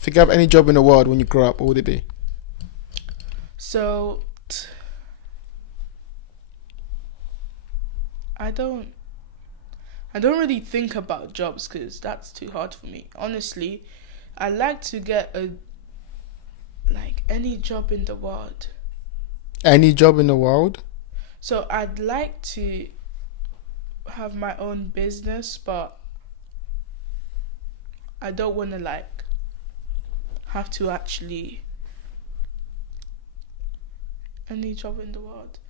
If you could have any job in the world when you grow up, what would it be? So I don't really think about jobs because that's too hard for me. Honestly, I like to get any job in the world. Any job in the world? So I'd like to have my own business, but I don't want to have to actually any job in the world.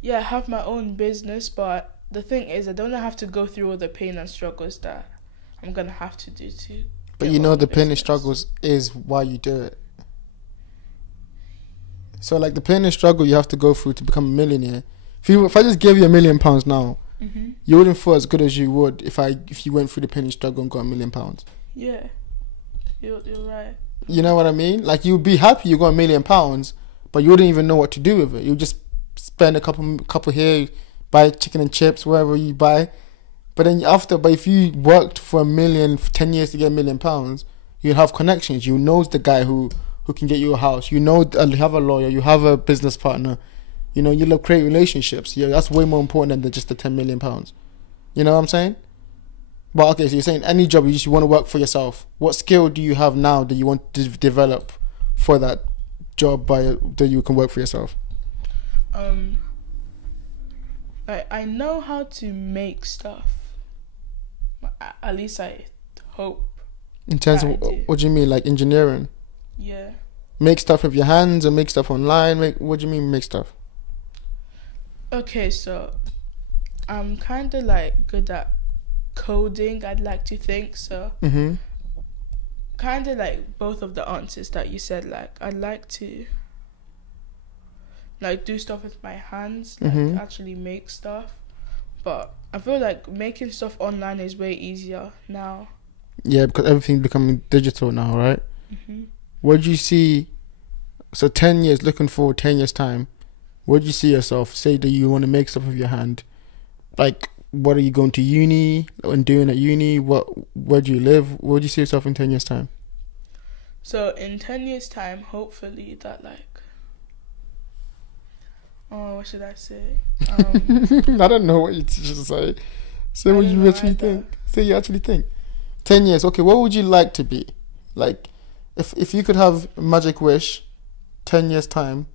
Yeah, have my own business, but the thing is, I don't have to go through all the pain and struggles that I'm gonna have to do to. But get you my know own the pain and business. struggles is why you do it. So like the pain and struggle you have to go through to become a millionaire. If I just gave you £1,000,000 now, you wouldn't feel as good as you would if you went through the pain and struggle and got £1,000,000. Yeah, you're right. You know what I mean? Like you'd be happy you got £1,000,000, but you wouldn't even know what to do with it. You just spend a couple here, buy chicken and chips, wherever you buy. But if you worked for £1,000,000 for 10 years to get £1,000,000, you have connections. You know the guy who can get you a house. You know you have a lawyer. You have a business partner. You know you'll create relationships. Yeah, that's way more important than just the £10,000,000. You know what I'm saying? But okay, so you're saying any job you just want to work for yourself. What skill do you have now that you want to develop for that job that you can work for yourself? I know how to make stuff. At least I hope. In terms of what do you mean, like engineering? Yeah. Make stuff with your hands or make stuff online? What do you mean make stuff? Okay, so I'm kind of good at coding, I'd like to think. So kind of both of the answers that you said. I'd like to do stuff with my hands, actually make stuff. But I feel like making stuff online is way easier now. Yeah, because everything's becoming digital now, right? What do you see? So 10 years, looking forward 10 years time, where do you see yourself? Say that you want to make stuff with your hand. Like, what are you going to uni and doing at uni? Where do you live? Where do you see yourself in 10 years time? So in 10 years time, hopefully that what should I say? I don't know what you should say. Say what you actually think. Say you actually think. 10 years, okay, what would you like to be? Like, if you could have a magic wish, 10 years time,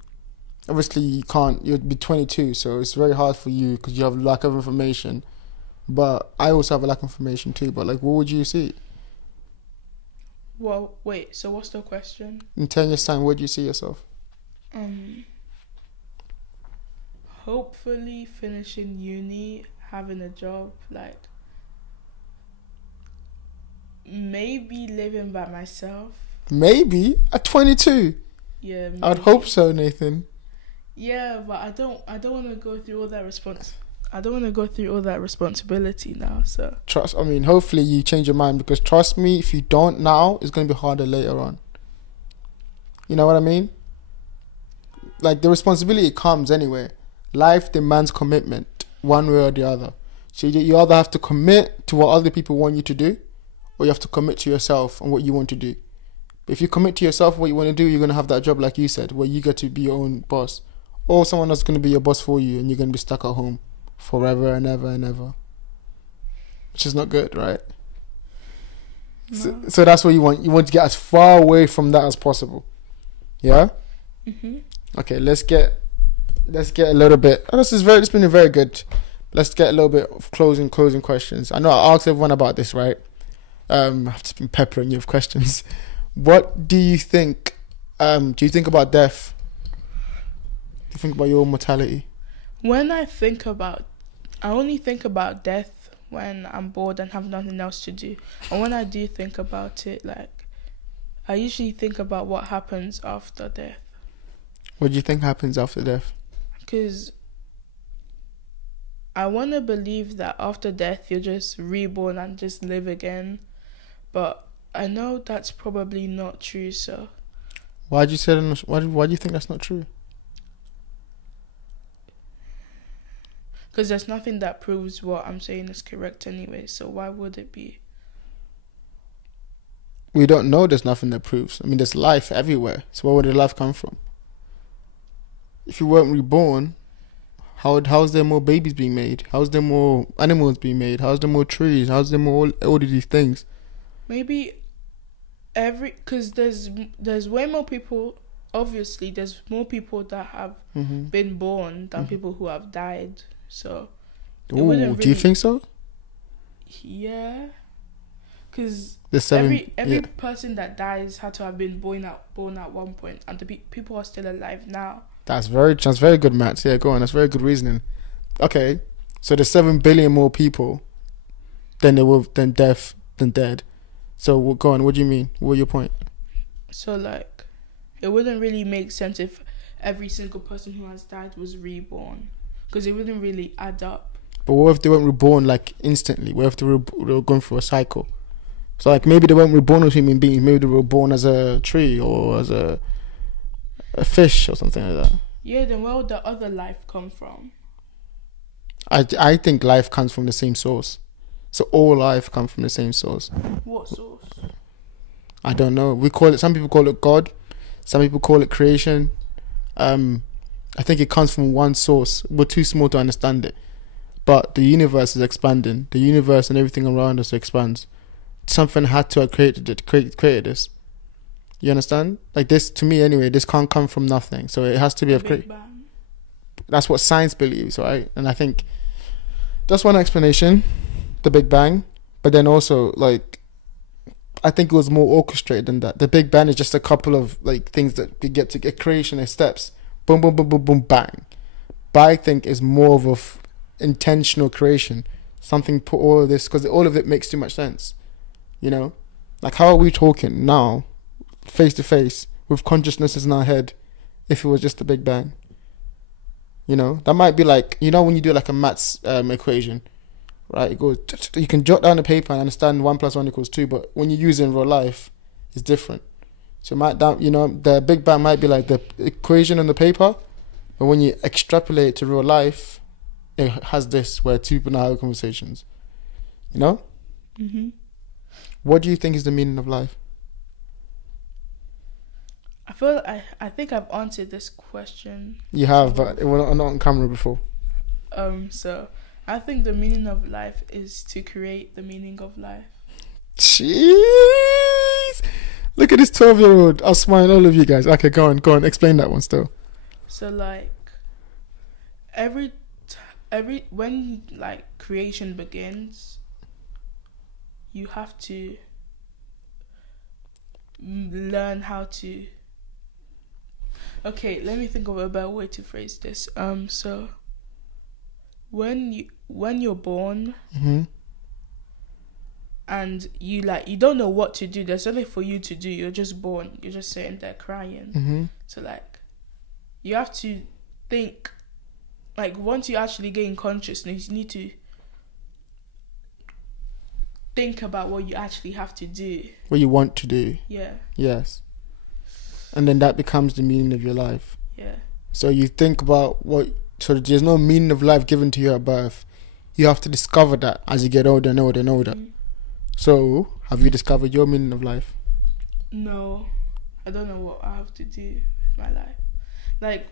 obviously you can't, you'd be 22, so it's very hard for you because you have lack of information. But I also have a lack of information too, but what would you see? Well, wait, so what's the question? In 10 years time, where do you see yourself? Hopefully finishing uni, having a job, maybe living by myself. Maybe? At 22? Yeah, maybe. I'd hope so, Nathan. Yeah, but I don't want to go through all that responsibility now, so. Hopefully you change your mind, because trust me, if you don't now, it's going to be harder later on. You know what I mean? The responsibility comes anyway. Life demands commitment, one way or the other. So you either have to commit to what other people want you to do, or you have to commit to yourself and what you want to do. But if you commit to yourself what you want to do, you're going to have that job like you said, where you get to be your own boss. Or someone else is going to be your boss for you, and you're going to be stuck at home forever and ever and ever. Which is not good, right? No. So that's what you want. You want to get as far away from that as possible. Yeah? Okay, let's get a little bit. It's been very good. Let's get a little bit of closing questions. I know I asked everyone about this, right? I've just been peppering you with questions. What do you think? Do you think about death? Do you think about your mortality? When I only think about death when I'm bored and have nothing else to do. And when I do think about it, I usually think about what happens after death. What do you think happens after death? Because I want to believe that after death you're just reborn and just live again. But I know that's probably not true, so. Why do you think that's not true? Because there's nothing that proves what I'm saying is correct anyway, so why would it be? We don't know. There's nothing that proves. I mean, there's life everywhere. So where would the life come from? If you weren't reborn, how's there more babies being made? How's there more animals being made? How's there more trees? How's there more all of these things? Maybe because there's way more people. Obviously, there's more people that have been born than people who have died. So, do you think so? Yeah, because every person that dies had to have been born at one point, and the people are still alive now. That's very good, Matt. Yeah, go on. That's very good reasoning. Okay, so there's 7 billion more people than dead. So go on. What do you mean? What's your point? So like, it wouldn't really make sense if every single person who has died was reborn, because it wouldn't really add up. But what if they weren't reborn like instantly? What if they were going through a cycle? So like maybe they weren't reborn as human beings. Maybe they were born as a tree or as a fish or something like that. Yeah, then where would the other life come from? I think life comes from the same source. So all life comes from the same source. What source? I don't know. Some people call it God. Some people call it creation. I think it comes from one source. We're too small to understand it. But the universe is expanding. The universe and everything around us expands. Something had to have created this. You understand? Like this, to me anyway, this can't come from nothing. So it has to be a Big Bang. That's what science believes, right? And I think that's one explanation, the Big Bang. But then also, like, I think it was more orchestrated than that. The Big Bang is just a couple of like things that we get to get creation as steps. Boom, boom, boom, boom, boom, bang. But I think is more of a intentional creation. Something put all of this, because all of it makes too much sense. You know, like how are we talking now, face to face, with consciousnesses in our head, if it was just the Big Bang? You know, that might be like, you know, when you do like a maths equation, right? It goes, you can jot down the paper and understand 1 + 1 = 2, but when you use it in real life, it's different. So the Big Bang might be like the equation on the paper, but when you extrapolate it to real life, it has this where two people now have conversations. You know? Mm-hmm. What do you think is the meaning of life? I think I've answered this question. You have, but it was not on camera before. So I think the meaning of life is to create the meaning of life. Jeez! Look at this 12-year-old. I'll smile all of you guys. Okay, go on. Explain that one still. So like, when like creation begins, you have to learn how to. Okay, let me think of a better way to phrase this. So when you're born, mm-hmm. and you don't know what to do, there's nothing for you to do. You're just born. You're just sitting there crying. Mm-hmm. So like, you have to think. Like once you actually gain consciousness, you need to think about what you actually have to do. What you want to do. Yeah. Yes. And then that becomes the meaning of your life. Yeah. So you think about so there's no meaning of life given to you at birth. You have to discover that as you get older and older and older. Mm-hmm. So, have you discovered your meaning of life? No. I don't know what I have to do with my life. Like,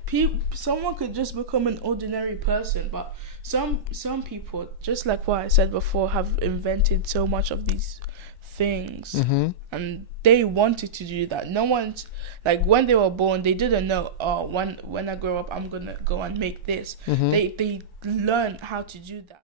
someone could just become an ordinary person, but some people, just like what I said before, have invented so much of these things, mm-hmm. and they wanted to do that. No one's, like, when they were born, they didn't know, when I grow up, I'm gonna go and make this. Mm-hmm. They learned how to do that.